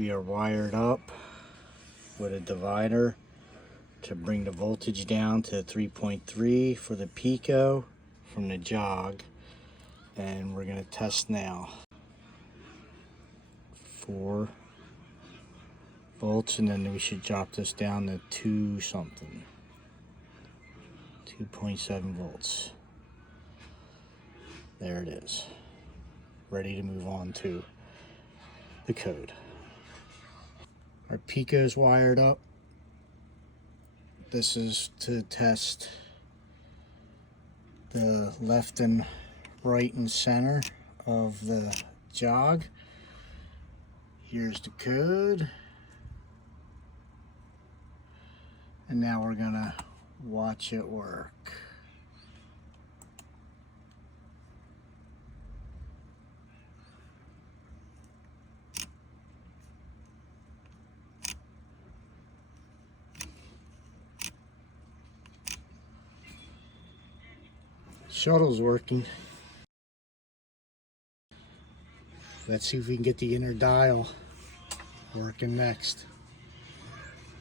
We are wired up with a divider to bring the voltage down to 3.3 for the Pico from the jog, and we're going to test now. 4 volts, and then we should drop this down to 2 something, 2.7 volts. There it is, ready to move on to the code. Our Pico's wired up. This is to test the left and right and center of the jog. Here's the code. And now we're gonna watch it work. Shuttle's working. Let's see if we can get the inner dial working next.